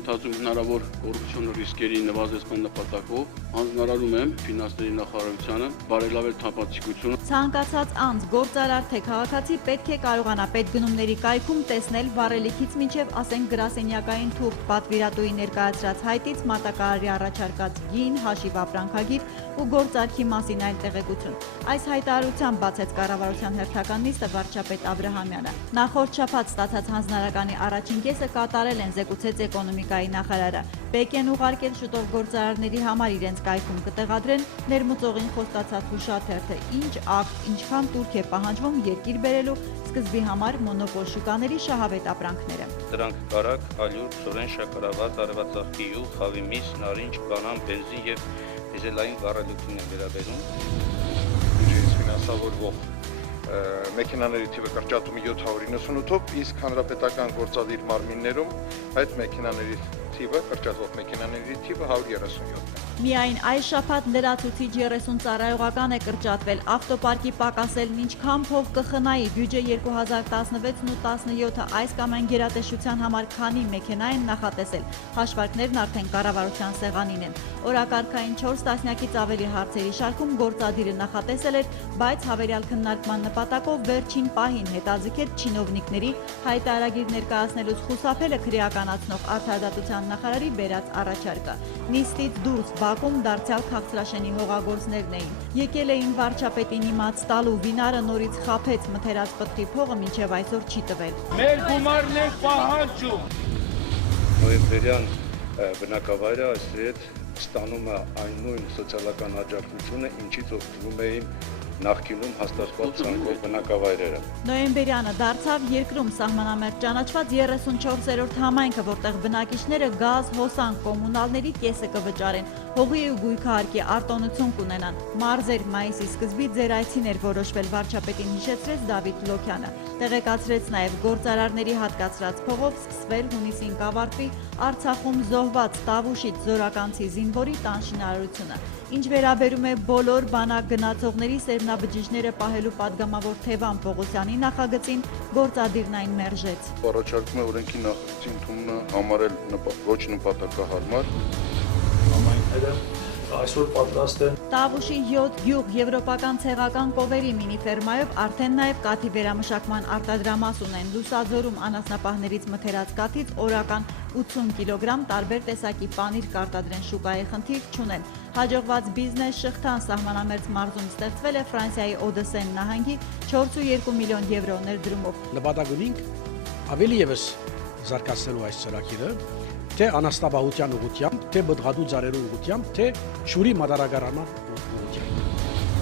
գործընթացում հնարավոր կոռուպցիոն ռիսկերի նվազեցման նպատակով հանձնարարում եմ ֆինանսների նախարարությանը բարելավել թափանցիկությունը։ Ցանկացած անձ, գործարար թե քաղաքացի պետք է կարողանա պետգնումների կայքում տեսնել վառելիքից մինչև ասենք գրասենյակային թուղթ, պատվիրատուի ներկայացրած հայտից մատակարարի առաջարկած գին, հաշիվ ապրանքագիր ու գործարքի մասին այլ տեղեկություն։ Այս հայտարարությամբ բացեց կառավարության հերթական նիստը վարչապետ Աբրահամյանը։ Նախորդ շաբաթ ստացած հանձնարարականի առաջին կեսը կատարել են, զեկուցեց էկոնոմիկայի նախարարը։ Պետք են ուղարկել շուտով գործարարների համար իրենց կայքում կտեղադրեն ներմուծողին խոստացած հուշաթերթը, ինչ ակտ, ինչքան տուրք է պահանջվում երկիր բերելու սկզբի համար մոնոպոլ շուկաների շահավետ ապրանքները։ Դրանք կարագ, ալյուր, սորեն, շաքարավազ, արևածաղ գիյու, խավի միս, նարինջ, բանան, բենզին եւ դիզելային վառելություն են վերաբերում։ Բյուջեից ֆինանսավորվող մեքենաների թիվը կրճատում 798-ով, իսկ հանրապետական գործադիր մարմիններում այդ մեքենաների թիվը, կրճատվող մեքենաների թիվը 137 է։ Միայն այս շաբաթ լրացուցիչ 30 ծառայողական է կրճատվել, ավտոպարկի պակասելն ինչքան փող կխնայի, բյուջե 2016 ու 17-ը այս կամ այն գերատեսչության համար քանի մեքենա են նախատեսել, հաշվարկներն արդեն կառավարության սեղանին են։ Օրակարգային 4 տասնյակից ավելի հարցերի շարքում գործադիրը նախատեսել էր, բայց հավերյալ քննարկման նպատակով վերջին պահին հետաձգեց չինովնիկների հայտարարագիր ներկայացնելուց խուսափելը քրեականացնող արդարադատության նախարարի բերած առաջարկը։ Նիստից դուրս Բաքում դարձյալ քաղցրաշենի հողագործներն էին։ Եկել էին վարչապետին իմաց տալու, վինարը նորից խաբեց, մթերած պտղի փողը մինչև այսօր չի տվել։ Մեր գումարն է պահանջում։ Նոյեմբերյան բնակավայրը այսրեդ ստանում է այն նույն սոցիալական աջակցությունը, ինչից օգտվում էին նախկինում հաստատված ցանկով բնակավայրերը։ Նոյեմբերյանը դարձավ երկրում սահմանամերձ ճանաչված 34-րդ համայնքը, որտեղ բնակիչները գազ, հոսանք, կոմունալների կեսը կվճարեն, հողի ու գույքահարկի արտոնություն կունենան։ Մարզեր մայիսի սկզբից ձեր այցին էր որոշվել, վարչապետին հիշեցրեց Դավիթ Լոքյանը։ Տեղեկացրեց նաև գործարարների հատկացրած փողով սկսվել հունիսին կավարտվի Արցախում զոհված Տավուշից զորականցի զինվորի տան շինարարությունը։ Ինչ վերաբերում է բոլոր բանակ գնացողների սերմնաբջիջները պահելու պատգամավոր Թևան Պողոսյանի նախագծին, գործադիրն այն մերժեց։ Առաջարկում է օրենքի նախագծի ընդունումը համարել ոչ նպատակահարմար։ Համայնքները այսօր պատրաստ են Տավուշի 7 գյուղ եվրոպական ցեղական կովերի մինիֆերմայով արդեն նաև կաթի վերամշակման արտադրամաս ունեն։ Լուսաձորում անասնապահներից մթերած կաթից օրական 80 կիլոգրամ տարբեր տեսակի պանիր կարտադրեն, շուկայի խնդիր չունեն։ Հաջողված բիզնես շղթան սահմանամերձ մարզում ստեղծվել է Ֆրանսիայի Օդեսեն նահանգի 4.2 միլիոն եվրո ներդրումով։ Նպատակ ունենք ավելի եւս զարգացնելու այս ծրագիրը, թե անասնապահության ուղղությամբ, թե բդղատու ծառերու ուղղությամբ, թե շուրի մատարագարման ուղղությամբ։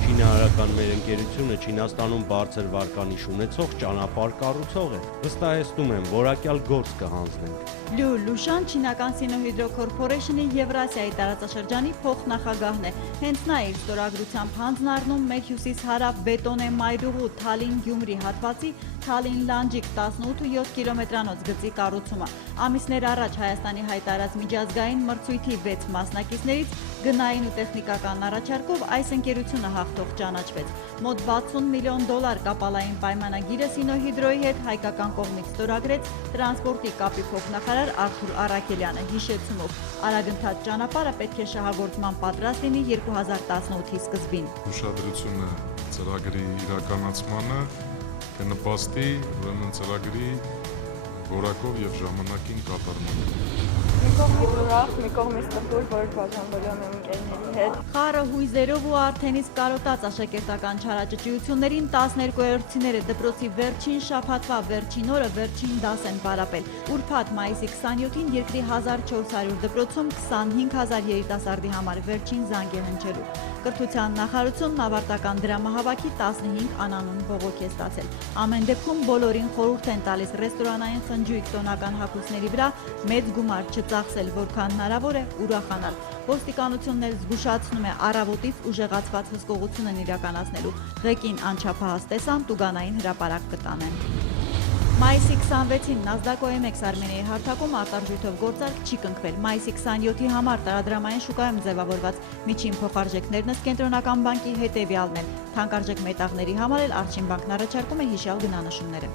Շինարարական մեր ընկերությունը Չինաստանում բարձր վարկանիշ ունեցող ճանապարհ կառուցող է։ Վստահեցնում եմ, որակյալ գործ կհանձնենք։ Լյու Լուշան չինական Sinohydro Corporation-ի Եվրասիայի տարածաշրջանի փոխնախագահն է։ Հենց նա իր ստորագրությամբ հանձնառնում մեր հյուսիս-հարավ բետոնե մայրուղու Թալին-Գյումրի հատվածի Թալին-Լանջիկ 18.7 կիլոմետրանոց գծի կառուցումը։ Ամիսներ առաջ Հայաստանի հայտարարած միջազգային մրցույթի 6 մասնակիցներից գնային ու տեխնիկական առաջարկով այս ընկերությունը հաղթող ճանաչվեց։ Մոտ 60 միլիոն դոլար կապալային պայմանագիրը Sinohydro-ի հետ հայկական կողմից ստորագրեց տրանսպորտի կապի փոխնախարար Արթուր Արաքելյանը, հիշեցումով արագընթաց ճանապարհը պետք է շահագործման պատրաստ լինի 2018-ի սկզբին։ Ուշադրությունը ծրագրի իրականացմանը կնպաստի ուրեմն ծրագրի որակով եւ ժամանակին կատարմանը։ Մի կողմից տխուր, որ բաժանվելու եմ ընկերների հետ։ Խառը հույզերով ու արդենից կարոտած աշակերտական չարաճճիություններին 12-րդցիները դպրոցի վերջին շաբաթվա վերջին օրը վերջին դաս են պարապել։ Ուրբաթ մայիսի 27-ին երկրի 1400 դպրոցում 25000 երիտասարդի համար վերջին զանգ է հնչելու։ Կրթության նախարարությունն ավարտական դրամահավաքի 15 անանուն բողոք է ստացել։ Ամեն դեպքում բոլորին խորհուրդ են տալիս ռեստորանային խնջույք տոնական հագուստների վրա մեծ գումար չծախսել, որքան հնարավոր է ուրախանալ։ Ոստիկանությունն էլ զգուշացնում է առավոտից ուժեղացված հսկողություն են իրականացնելու։ Ղեկին անչափահաս տեսան տուգանային հրապարակ կտանեն։ Մայիսի 26-ին NASDAQ OMX Արմենիայի հարթակում արտարժույթով գործարք չի կնքվել։ Մայիսի 27-ի համար տարադրամային շուկայում ձևավորված միջին փոխարժեքներն ըստ կենտրոնական բանկի հետևյալն են։ Թանկարժեք մետաղների համար էլ Արչին բանկն առաջարկում է հիշյալ գնանշումները։